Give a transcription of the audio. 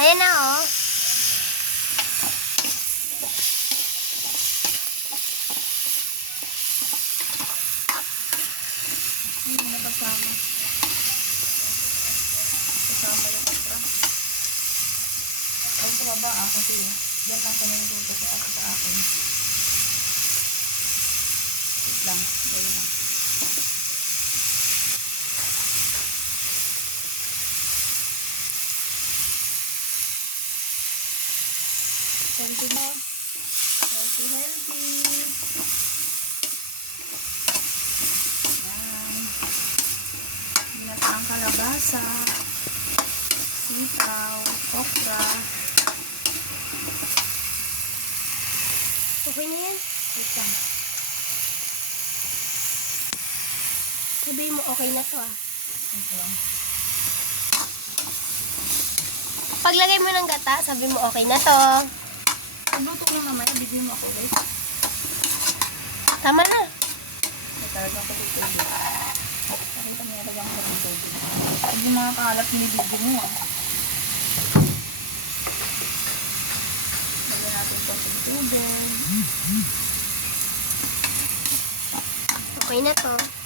Ayan na, oh. Hindi na kasama. Kasama yung okra. Ang tumaba kasi yan lang kami nito sa akin. Wait lang. Gawin lang. Healthy mo. Healthy. Yan. Ginataang kalabasa. Sitaw. Okra. Okay na yan. Wait lang. Sabihin mo, okay na to, ah. Ito. Paglagay mo ng gata, sabi mo, okay na to. Pagluto lang mamaya, bigyan mo ako, guys. Tama na. May talagang ko dito. Pakita mo talagang ko dito. Pag yung mga kalat, binibigyan mo, ah. Lagyan natin po sa tubig. Okay na to.